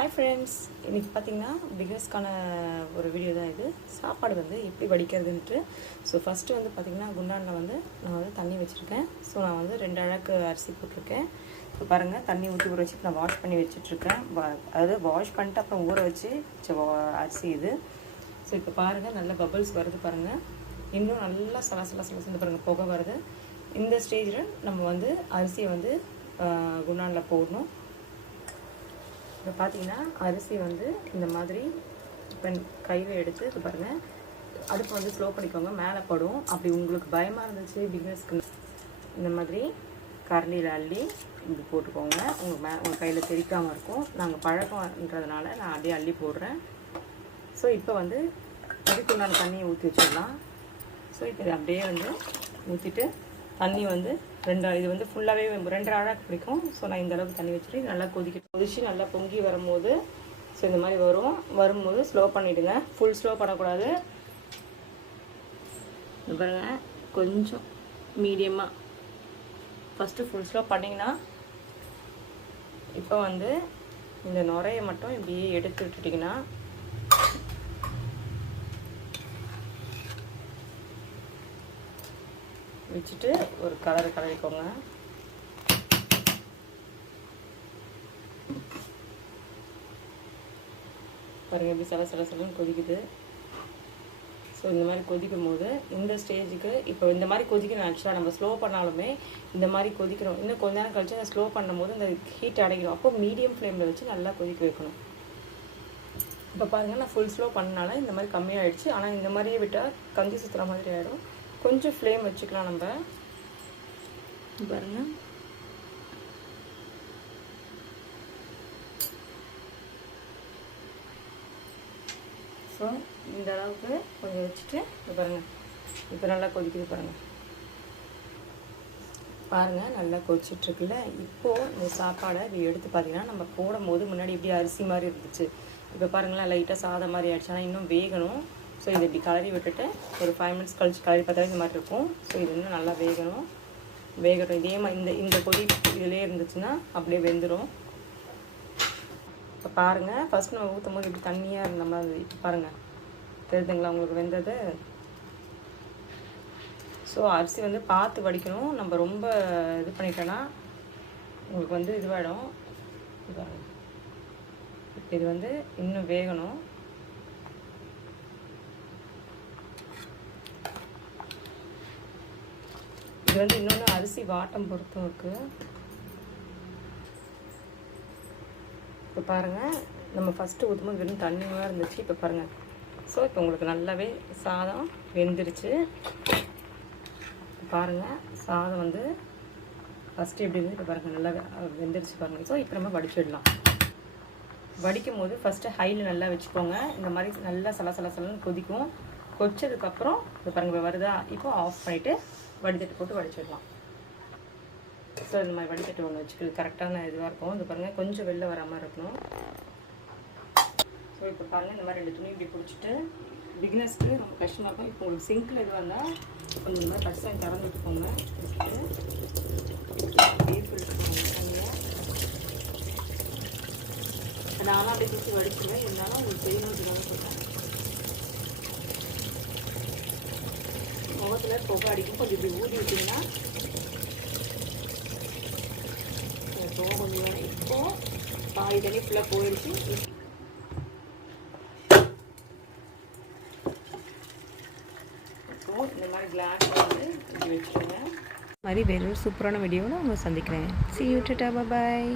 Hi friends இன்றைக்கி பார்த்தீங்கன்னா பிகினர்ஸ்க்கான ஒரு வீடியோ தான் இது. சாப்பாடு வந்து எப்படி வடிக்கிறதுன்ட்டு. ஸோ ஃபஸ்ட்டு வந்து பார்த்திங்கன்னா குண்டானில் வந்து நான் வந்து தண்ணி வச்சுருக்கேன். ஸோ நான் வந்து ரெண்டு அழகு அரிசி போட்டிருக்கேன். ஸோ பாருங்கள் தண்ணி ஊற்றி ஊற வச்சு நான் வாஷ் பண்ணி வச்சுட்ருக்கேன். அதாவது வாஷ் பண்ணிட்டு அப்புறம் ஊற வச்சு வா- அரிசி இது. ஸோ இப்போ பாருங்கள் நல்ல பபிள்ஸ் வருது பாருங்கள் இன்னும் நல்லா சல சல சல பாருங்கள் புகை வருது. இந்த ஸ்டேஜில் நம்ம வந்து அரிசியை வந்து குண்டானில் போடணும். இப்போ பார்த்தீங்கன்னா அரிசி வந்து இந்த மாதிரி இப்போ கையில் எடுத்து இது பாருங்கள் அடுப்பு வந்து ஸ்லோ பண்ணிக்கோங்க மேலே படும். அப்படி உங்களுக்கு பயமாக இருந்துச்சு பிகினஸ்க்கு இந்த மாதிரி கரண்டியில் அள்ளி இப்படி போட்டுக்கோங்க. உங்கள் மே உங்கள் கையில் தெரிக்காமல் இருக்கும். நாங்கள் பழக்கம்ன்றதுனால நான் அப்படியே அள்ளி போடுறேன். ஸோ இப்போ வந்து அதுக்குண்டான தண்ணியை ஊற்றி வச்சிடலாம். ஸோ இப்போ அப்படியே வந்து ஊற்றிட்டு தண்ணி வந்து ரெண்டு இது வந்து ஃபுல்லாகவே ரெண்டு அழகாக பிடிக்கும் ஸோ நான் இந்த அளவுக்கு தண்ணி வச்சுட்டு நல்லா கொதிக்க கொதிச்சு நல்லா பொங்கி வரும்போது ஸோ இந்த மாதிரி வரும். வரும்போது ஸ்லோ பண்ணிவிடுங்க ஃபுல் ஸ்லோ பண்ணக்கூடாது. பாருங்கள் கொஞ்சம் மீடியமாக ஃபஸ்ட்டு ஃபுல் ஸ்லோ பண்ணிங்கன்னா இப்போ வந்து இந்த நுரையை மட்டும் இப்படியே எடுத்து விட்டுட்டிங்கன்னா வச்சுட்டு ஒரு கலர் கலரிக்கோங்க. பாருங்கள் எப்படி சில சில சிலன்னு கொதிக்குது. ஸோ இந்த மாதிரி கொதிக்கும் போது இந்த ஸ்டேஜுக்கு இப்போ இந்த மாதிரி கொதிக்கணும் ஆக்சுவலாக நம்ம ஸ்லோ பண்ணாலுமே இந்த மாதிரி கொதிக்கணும். இன்னும் கொஞ்ச நேரம் கழிச்சு அதை ஸ்லோ பண்ணும்போது இந்த ஹீட் அடைக்கணும் அப்போ மீடியம் ஃப்ளேமில் வச்சு நல்லா கொதிக்க வைக்கணும். இப்போ பாருங்கள் நான் ஃபுல் ஸ்லோ பண்ணனால இந்த மாதிரி கம்மியாயிடுச்சு. ஆனால் இந்த மாதிரியே விட்டால் கஞ்சி சுற்றுற மாதிரி ஆகிடும் கொஞ்சம் ஃப்ளேம் வச்சுக்கலாம் நம்ம. பாருங்க. ஸோ இந்த அளவுக்கு கொஞ்சம் வச்சுட்டு பாருங்கள் இப்போ நல்லா கொதிக்குது பாருங்கள் பாருங்கள் நல்லா கொதிச்சிட்ருக்குல்ல. இப்போது இந்த சாப்பாடை இப்படி எடுத்து பார்த்தீங்கன்னா நம்ம போடும் போது முன்னாடி இப்படி அரிசி மாதிரி இருந்துச்சு. இப்போ பாருங்களேன் லைட்டாக சாதம் மாதிரி ஆயிடுச்சு. ஆனால் இன்னும் வேகணும். ஸோ இது இப்படி கலரி விட்டுட்டு ஒரு ஃபைவ் மினிட்ஸ் கழிச்சு கலரி பார்த்தா இது மாதிரி இருக்கும். ஸோ இது இன்னும் நல்லா வேகணும். வேகட்டும். இதே மாதிரி இந்த இந்த பொடி இதிலே இருந்துச்சுன்னா அப்படியே வெந்துடும் இப்போ பாருங்கள் ஃபஸ்ட் நம்ம ஊற்றும் போது இப்படி தண்ணியாக இருந்த மாதிரி. இப்போ பாருங்கள் தெரியுதுங்களா உங்களுக்கு வெந்தது? ஸோ அரிசி வந்து பார்த்து வடிக்கணும். நம்ம ரொம்ப இது பண்ணிட்டோன்னா உங்களுக்கு வந்து இதுவாகிடும் இது வந்து இன்னும் வேகணும். இது வந்து இன்னொன்று அரிசி வாட்டம் பொறுத்தும் இருக்குது இப்போ பாருங்கள் நம்ம ஃபஸ்ட்டு ஊற்றும்போது வெறும் தண்ணியாக இருந்துச்சு. இப்போ பாருங்கள் ஸோ இப்போ உங்களுக்கு நல்லாவே சாதம் வெந்துருச்சு. பாருங்கள் சாதம் வந்து ஃபஸ்ட்டு எப்படி இருந்து இப்போ பாருங்கள் நல்லா வெந்துருச்சு பாருங்கள் ஸோ இப்போ நம்ம வடிச்சிடலாம். வடிக்கும் போது ஃபஸ்ட்டு ஹையில் நல்லா வச்சுக்கோங்க. இந்த மாதிரி நல்லா சல சலன்னு கொதிக்கும். கொச்சதுக்கப்புறம் இப்போ பாருங்கள் இப்போ வருதா? இப்போ ஆஃப் பண்ணிவிட்டு வடித்தட்டு போட்டு வடிச்சிடலாம். ஸோ இந்த மாதிரி வடித்தட்டு ஒன்று வச்சுக்கிறது கரெக்டான இதுவாக இருக்கும். இந்த பாருங்கள் கொஞ்சம் வெளில வர மாதிரி இருக்கணும். ஸோ இப்போ பாருங்கள் இந்த மாதிரி ரெண்டு துணி இப்படி பிடிச்சிட்டு பிக்னஸ்க்கு ரொம்ப கஷ்டமாக இருக்கும். இப்போ உங்களுக்கு சிங்கில் இதுவாக இருந்தால் கொஞ்சம் இந்த மாதிரி பச்சை தண்ணி திறந்து விட்டுக்கோங்க நானும் அப்படியே தூக்கி வடிச்சிருவேன். இருந்தாலும் உங்களுக்கு தெரியணும் சொல்கிறேன் முகத்தில் புகை அடிக்கும். கொஞ்சம் இப்படி ஊதி விட்டிங்கன்னா புகை கொஞ்சம் இப்போ பாதி தண்ணி ஃபுல்லாக போயிடுச்சு. இப்போ இந்த மாதிரி கிளாஸ் வந்து இப்படி வச்சுருங்க மாதிரி வேறு சூப்பரான வீடியோவில் உங்களை சந்திக்கிறேன். C you data bye